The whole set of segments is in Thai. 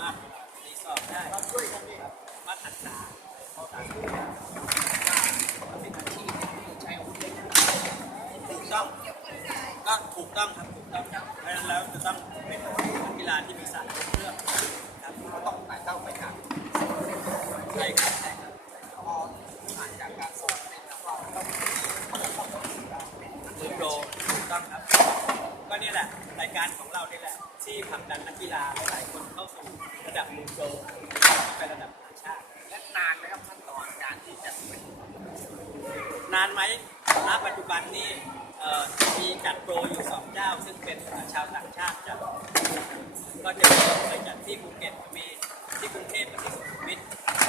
มารถรีสอร์ทได้ครับมาตรฐานเขาตาเป็นอาชีพที่ใช้อาวุธเล็กถูกต้องก็ถูกต้องครับถูกต้องครับเพราะฉะนั้นแล้วจะต้องเป็นนักกีฬาที่มีสารครบเครื่องครับก็ต้องไต่เต้าไปกันใช่ครับใช่ครับพอผ่านจากการสอบเป็นแล้วก็ต้องมือโปรถูกต้องครับ็นี่แหละรายการของเรานี่แหละ ที่ผลักดันนักกีฬาหลายคนเข้าสู่ระดับมือโปรไประดับนานาชาติและนานนะครับขั้นตอนการที่จะนานไหมณปัจจุบันนี่มีจัดโปรอยู่สองเจ้า ซึ่งเป็นชาวต่างชาติจัดก็จะมีไปจัดที่ภูเก็ตมีที่กรุงเทพกับที่สุขุมวิท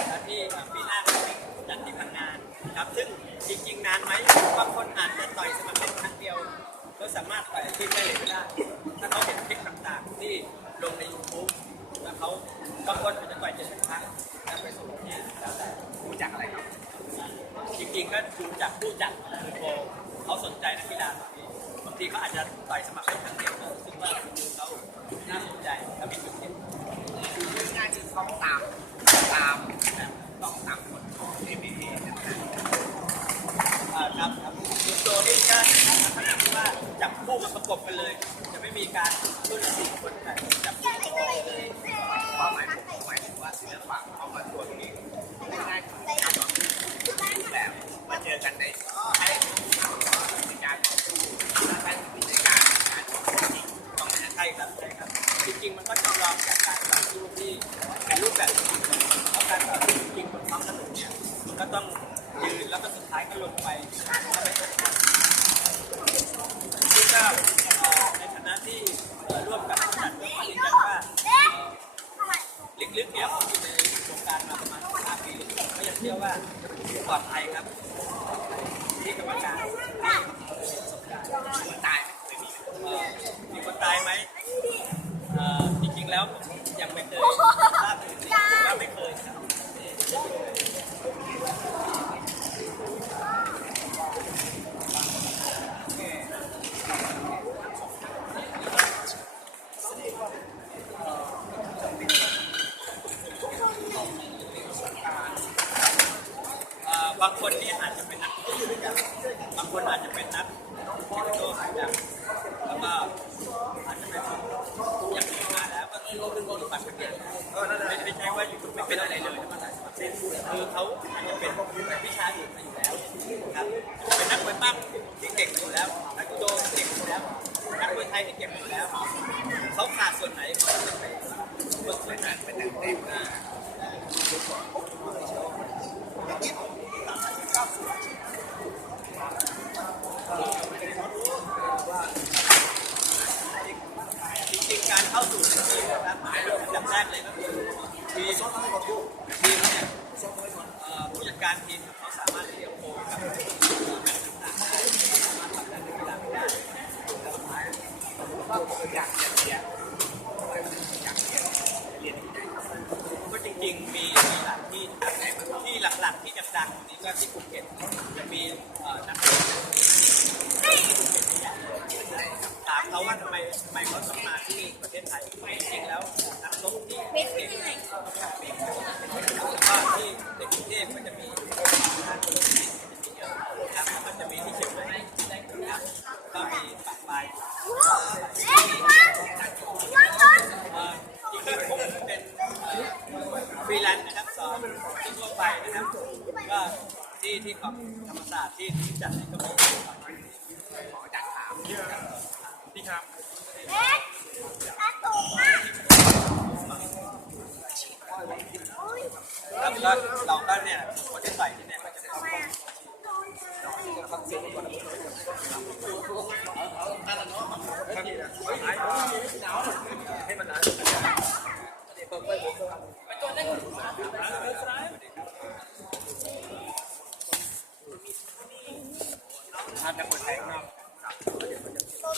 และที่ปีหน้าก็จะจัดที่พังงานครับ ซึ่งจริง ๆ นานไหมบางคนอาจจะต่อยสมัครเล่นครั้งเดียว ก็สามารถต่อยอาชีพได้เลยก็ได้ ถ้าเขาเห็นคลิปต่างๆที่ลงใน YouTube แล้วเขาบางคนอาจจะต่อยเจ็ดครั้งแล้วไปสู่เนี่แล้วแต่รู้จักอะไรครับ จริงๆก็ดูจากผู้จัดคือโปรเขาสนใจนักกีฬาแบบนี้บางทีเขาอาจจะต่อยสมัครเป็นครั้งเดียวก็รู้สึกว่าดูเขาน่าสนใจแล้วมีจุดเด่นคือง่ายคือเขาตามแบบต้องตามกฎของ MMA นะครับ อ่าครับครับจุดโตนี่ก็ขนาดที่ว่า จับคู่มาประกบกันเลย จะไม่มีการรุ่นสี่คนแต่จับคู่มาประกบกันเลยเป้าหมายผมหมายถึงว่าศิลปะเอามาตัวเองง่ายๆคือการต่อสู้รูปแบบมาเจอกันในใช้ในการต่อสู้และใช้วิธีการการต่อสู้จริงต้องใช่ครับใช่ครับจริงๆมันก็จำลองจากการต่อสู้ที่เป็นรูปแบบจริงเพราะการต่อสู้จริงบนท้องถนนเนี่ยมันก็ต้องยืนแล้วก็สุดท้ายก็ลงไปแล้วไปตกกัน ซึ่งก็เอ่อในฐานะที่เอ่อร่วมกับผู้จัดก็ขอยืนยันว่าลึกๆเนี่ยผมอยู่ในโครงการมาประมาณ5ปีก็ยังเชื่อว่า ปลอดภัยครับที่กรรมการมีคนตายไม่เคยมีมีคนตายไหมจริงๆแล้วผมยังไม่เคยทราบจริงๆว่าไม่เคยครับ เอ่อ บางคนนี่อาจจะเป็นนักบางคนอาจจะเป็นนักควันโดสายดำแล้วก็อาจจะเป็นอย่างอื่นมาแล้วก็คือเป็นคนปัจจุบันไม่ไม่ใช่ว่าอยู่ไม่เป็นอะไรเลยนะมันคือเขาอาจจะเป็นวิชาอื่นมาอยู่แล้วครับเป็นนักมวยปั้มที่เก่งอยู่แล้วนักโดที่เก่งอยู่แล้วนักมวยไทยที่เก่งอยู่แล้วเขาขาดส่วนไหนเขาจะไปเบิกส่วนนั้นเป็นหนึ่งเต็มนะ งๆการเข้าสู่ทีมนะครับอันดับแรกเลยก็คือทีมทีมเนี่ยผู้จัดการทีมเขาสามารถที่จะโคกับแมตช์ต่างๆได้สามารได้ไม่ได้แล้วสุดท้ายว่าผมอยากเรียนอยากเรียนเรียนที่ไหนครับก็จริงๆมีมีหลายที่นะครับที่หลักๆที่ดังๆนี้ก็ที่ภูเก็ตจะมีนักเตะภูเก็ตเยอะแยะเลยถามเขาว่าทำไมทำไมเขาต้องมาที่ประเทศไทยจริงแล้วนักรบที่เก่งๆแล้วก็ที่ในกรุงเทพก็จะมีร้านธุรกิจะมีเยอะครับแล้วก็จะมีที่เชียงใหม่นะครับก็มีปะปลายเอ่อจริงๆผมเป็นฟรีแลนซ์นะครับสอนทั่วไปนะครับก็ที่ที่ของธรรมศาสตร์ที่จัดเนี่ยก็มีขอจัดถาม พี่ครับแล้วก็เราก็เนี่ยคนที่ใส่ที่เนี่ยก็จะเป็นทำจากคนไทยข้างนอก